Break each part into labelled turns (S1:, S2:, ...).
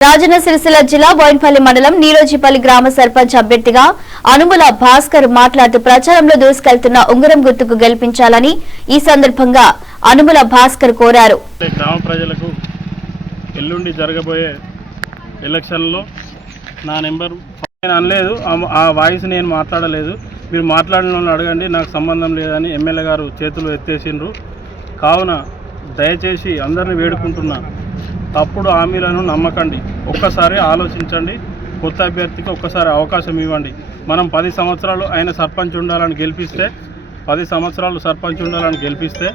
S1: రాజన్న సిరిసిల్ల జిల్లా బోయిన్పల్లి మండలం నీలోజీపల్లి గ్రామ సర్పంచ్ అభ్యర్థిగా అనుముల భాస్కర్ మాట్లాడుతూ ప్రచారంలో దూసుకెళ్తున్న ఉంగరం గుర్తుకు గెలిపించాలని ఈ సందర్భంగా అనుముల భాస్కర్ కోరారు.
S2: గ్రామ ప్రజలకు ఎల్లుండి జరగబోయే ఎలక్షన్లో నా నెంబర్ నేను అనలేదు ఆ- వాయిస్ నేను మాట్లాడలేదు. మీరు మాట్లాడిన అడగండి నాకు సంబంధం లేదని ఎమ్మెల్యే గారు చేతులు ఎత్తేసిండ్రు. కావున దయచేసి అందరిని వేడుకుంటున్నాను తప్పుడు హామీలను నమ్మకండి. ఒక్కసారి ఆలోచించండి. కొత్త అభ్యర్థికి ఒక్కసారి అవకాశం ఇవ్వండి. మనం పది సంవత్సరాలు ఆయన సర్పంచ్ ఉండాలని గెలిపిస్తే పది సంవత్సరాలు సర్పంచ్ ఉండాలని గెలిపిస్తే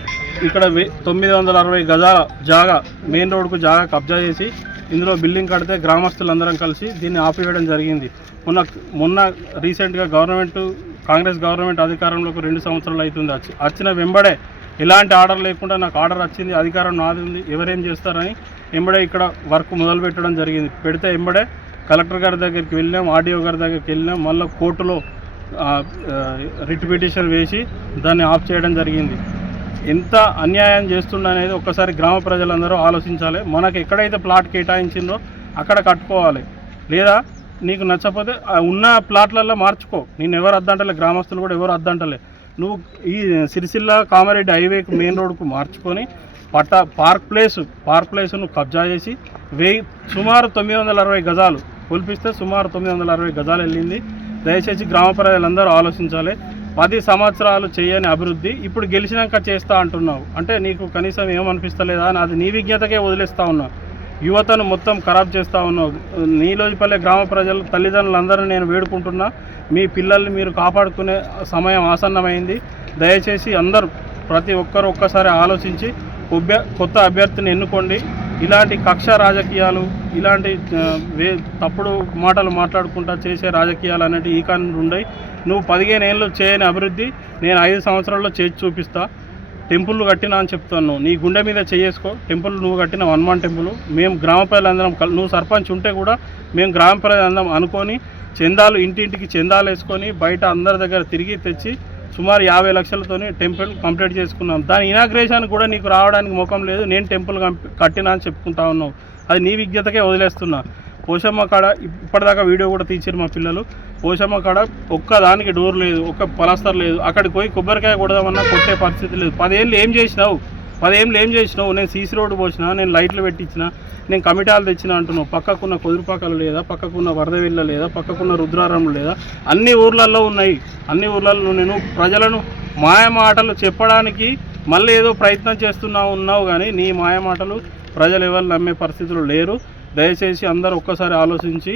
S2: ఇక్కడ తొమ్మిది వందల అరవై గజాల జాగా మెయిన్ రోడ్కు జాగా కబ్జా చేసి ఇందులో బిల్డింగ్ కడితే గ్రామస్తులందరం కలిసి దీన్ని ఆపివేయడం జరిగింది. మొన్న మొన్న రీసెంట్గా గవర్నమెంట్ కాంగ్రెస్ గవర్నమెంట్ అధికారంలోకి రెండు సంవత్సరాలు అవుతుంది. వచ్చి వచ్చిన వెంబడే ఎలాంటి ఆర్డర్ లేకుండా నాకు ఆర్డర్ వచ్చింది అధికారం నాది ఉంది ఎవరేం చేస్తారని వెంబడే ఇక్కడ వర్క్ మొదలు పెట్టడం జరిగింది. పెడితే వెంబడే కలెక్టర్ గారి దగ్గరికి వెళ్ళాం ఆర్డీఓ గారి దగ్గరికి వెళ్ళాం మళ్ళీ కోర్టులో రిట్ పిటిషన్ వేసి దాన్ని ఆఫ్ చేయడం జరిగింది. ఎంత అన్యాయం చేస్తుండ అనేది ఒక్కసారి గ్రామ ప్రజలందరూ ఆలోచించాలి. మనకు ఎక్కడైతే ప్లాట్ కేటాయించిందో అక్కడ కట్టుకోవాలి. లేదా నీకు నచ్చకపోతే ఉన్న ప్లాట్లలో మార్చుకో. నేను ఎవరు అద్దంటలే గ్రామస్తులు కూడా ఎవరు అద్దంటలే. నువ్వు ఈ సిరిసిల్ల కామారెడ్డి హైవేకి మెయిన్ రోడ్కు మార్చుకొని పట్ట పార్క్ ప్లేస్ పార్క్ ప్లేస్ను కబ్జా చేసి వెయ్యి సుమారు తొమ్మిది వందల అరవై గజాలు కొలిపిస్తే సుమారు తొమ్మిది వందల అరవై గజాలు వెళ్ళింది. దయచేసి గ్రామ ప్రజలందరూ ఆలోచించాలి. పది సంవత్సరాలు చేయని అభివృద్ధి ఇప్పుడు గెలిచినాక చేస్తా అంటున్నావు. అంటే నీకు కనీసం ఏమనిపిస్తలేదా అని అది నీ విజ్ఞతకే వదిలేస్తా ఉన్నావు. యువతను మొత్తం ఖరాబ్ చేస్తూ ఉన్నావు. నీలోజిపల్లె గ్రామ ప్రజలు తల్లిదండ్రులందరినీ నేను వేడుకుంటున్నా. మీ పిల్లల్ని మీరు కాపాడుకునే సమయం ఆసన్నమైంది. దయచేసి అందరూ ప్రతి ఒక్కరు ఒక్కసారి ఆలోచించి కొత్త అభ్యర్థిని ఎన్నుకోండి. ఇలాంటి కక్ష రాజకీయాలు ఇలాంటి వే తప్పుడు మాటలు మాట్లాడుకుంటా చేసే రాజకీయాలు అనేవి ఈ కానీ ఉండయి నువ్వు పదిహేను ఏళ్ళు చేయని అభివృద్ధి నేను ఐదు సంవత్సరాల్లో చేసి చూపిస్తా. టెంపుల్ కట్టినా అని చెప్తాను. నీ గుండె మీద చేసుకో టెంపుల్ నువ్వు కట్టిన హనుమాన్ టెంపుల్. మేము గ్రామ ప్రజలందరం కల్- నువ్వు సర్పంచ్ ఉంటే కూడా మేము గ్రామ ప్రజలందరం అనుకొని చందాలు ఇంటింటికి చందాలు వేసుకొని బయట అందరి దగ్గర తిరిగి తెచ్చి సుమారు యాభై లక్షలతోని టెంపుల్ కంప్లీట్ చేసుకున్నాం. దాని ఇనాగ్రేషన్ కూడా నీకు రావడానికి ముఖం లేదు. నేను టెంపుల్ కట్టినా అని చెప్పుకుంటా ఉన్నావు. అది నీ విజ్ఞతకే వదిలేస్తున్నా. పోషమ్మ కాడ ఇప్పటిదాకా వీడియో కూడా తీసారు మా పిల్లలు. పోషమ్మ కాడ ఒక్క దానికి డోర్ లేదు ఒక్క పలాస్తర్ లేదు. అక్కడికి పోయి కొబ్బరికాయ కొడదామన్నా కొట్టే పరిస్థితి లేదు. పదేళ్ళు ఏం చేసినావు? పదేళ్ళు ఏం చేసినావు? నేను సీసీ రోడ్డు పోసినా నేను లైట్లు పెట్టించిన నేను కమిటాలు తెచ్చిన అంటున్నావు. పక్కకున్న కుదురుపాకలు లేదా పక్కకున్న వరదవిల్ల లేదా పక్కకున్న రుద్రారం లేదా అన్ని ఊర్లలో ఉన్నాయి. అన్ని ఊర్లలో నేను ప్రజలను మాయమాటలు చెప్పడానికి మళ్ళీ ఏదో ప్రయత్నం చేస్తున్నా ఉన్నావు కానీ నీ మాయమాటలు ప్రజలు ఎవరు నమ్మే పరిస్థితులు లేరు. దయచేసి అందరూ ఒక్కసారి ఆలోచించి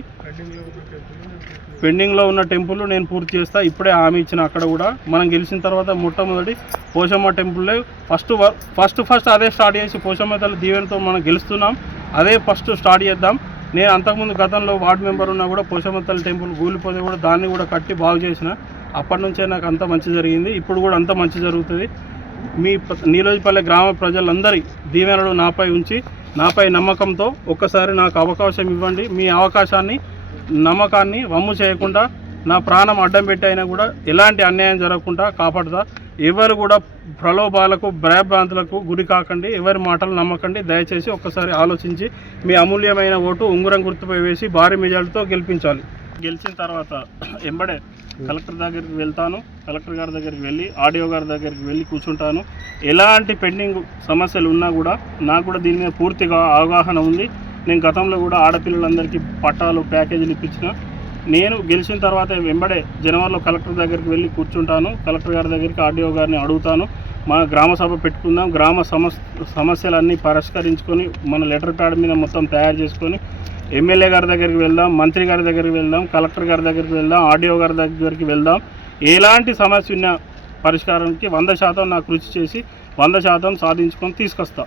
S2: పెండింగ్లో ఉన్న టెంపుల్ నేను పూర్తి చేస్తా. ఇప్పుడే హామీ ఇచ్చిన అక్కడ కూడా. మనం గెలిచిన తర్వాత మొట్టమొదటి పోషమ్మ టెంపుల్లే ఫస్ట్ ఫస్ట్ ఫస్ట్ అదే స్టార్ట్ చేసి పోషమ్మ తల్లి దీవెనతో మనం గెలుస్తున్నాం. అదే ఫస్ట్ స్టార్ట్ చేద్దాం. నేను అంతకుముందు గతంలో వార్డు మెంబర్ ఉన్నా కూడా పోషమ్మ తల్లి టెంపుల్ కూలిపోతే కూడా దాన్ని కూడా కట్టి బాగు చేసిన. అప్పటి నుంచే నాకు అంత మంచి జరిగింది. ఇప్పుడు కూడా అంత మంచి జరుగుతుంది. మీ నీలోజిపల్లె గ్రామ ప్రజలందరి దీవెనలు నాపై ఉంచి నాపై నమ్మకంతో ఒక్కసారి నాకు అవకాశం ఇవ్వండి. మీ అవకాశాన్ని నమ్మకాన్ని వమ్ము చేయకుండా నా ప్రాణం అడ్డం పెట్టి అయినా కూడా ఎలాంటి అన్యాయం జరగకుండా కాపాడుతా. ఎవరు కూడా ప్రలోభాలకు భయభ్రాంతులకు గురి కాకండి. ఎవరి మాటలు నమ్మకండి. దయచేసి ఒక్కసారి ఆలోచించి మీ అమూల్యమైన ఓటు ఉంగరం గుర్తుపై వేసి భారీ మెజార్టీతో గెలిపించాలి. గెలిచిన తర్వాత ఎంబడే Hmm. కలెక్టర్ దగ్గరికి వెళ్తాను కలెక్టర్ గారి దగ్గరికి వెళ్ళి ఆడియో గారి దగ్గరికి వెళ్ళి కూర్చుంటాను. ఎలాంటి పెండింగ్ సమస్యలు ఉన్నా కూడా నాకు కూడా దీని మీద పూర్తిగా అవగాహన ఉంది. నేను గతంలో కూడా ఆడపిల్లలందరికీ పట్టాలు ప్యాకేజీలు ఇప్పించిన. నేను గెలిచిన తర్వాత వెంబడే జనవరిలో కలెక్టర్ దగ్గరికి వెళ్ళి కూర్చుంటాను. కలెక్టర్ గారి దగ్గరికి ఆర్డీఓ గారిని అడుగుతాను. మన గ్రామ సభ పెట్టుకుందాం. గ్రామ సమస్య సమస్యలన్నీ పరిష్కరించుకొని మన లెటర్ ప్యాడ్ మీద మొత్తం తయారు చేసుకొని ఎమ్మెల్యే గారి దగ్గరికి వెళ్దాం మంత్రి గారి దగ్గరికి వెళ్దాం కలెక్టర్ గారి దగ్గరికి వెళ్దాం ఆర్డీఓ గారి దగ్గరికి వెళ్దాం. ఎలాంటి సమస్య ఉన్న పరిష్కారానికి వంద శాతం నాకు కృషి చేసి వంద శాతం సాధించుకొని తీసుకొస్తా.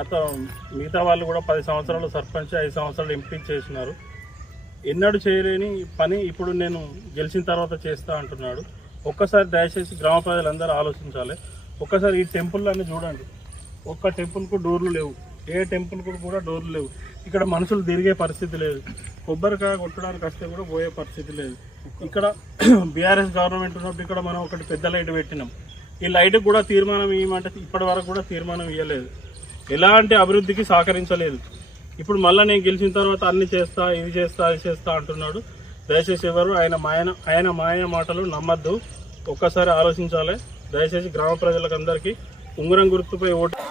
S2: అతను మిగతా వాళ్ళు కూడా పది సంవత్సరాలు సర్పంచ్ ఐదు సంవత్సరాలు ఎంపీ చేసినారు. ఎన్నడూ చేయలేని పని ఇప్పుడు నేను గెలిచిన తర్వాత చేస్తా అంటున్నాడు. ఒక్కసారి దయచేసి గ్రామ ప్రజలందరూ ఆలోచించాలి. ఒక్కసారి ఈ టెంపుల్ చూడండి. ఒక్క టెంపుల్కు డోర్లు లేవు. ఏ టెంపుల్కు కూడా డోర్లు లేవు. ఇక్కడ మనుషులు తిరిగే పరిస్థితి లేదు. కొబ్బరికాయ కొట్టడానికి వస్తే కూడా పోయే పరిస్థితి లేదు. ఇక్కడ బీఆర్ఎస్ గవర్నమెంట్ ఉన్నప్పుడు ఇక్కడ మనం ఒకటి పెద్ద లైట్ పెట్టినాం. ఈ లైట్ కూడా తీర్మానం ఇవ్వమంటే ఇప్పటి వరకు కూడా తీర్మానం ఇవ్వలేదు. ఎలాంటి అభివృద్ధికి సహకరించలేదు. ఇప్పుడు మళ్ళీ నేను గెలిచిన తర్వాత అన్ని చేస్తా ఇది చేస్తా అది చేస్తా అంటున్నాడు. దయచేసి ఎవరు ఆయన మాయన ఆయన మాయ మాటలు నమ్మద్దు. ఒక్కసారి ఆలోచించాలి. దయచేసి గ్రామ ప్రజలకు అందరికీ ఉంగరం గుర్తుపై ఓటు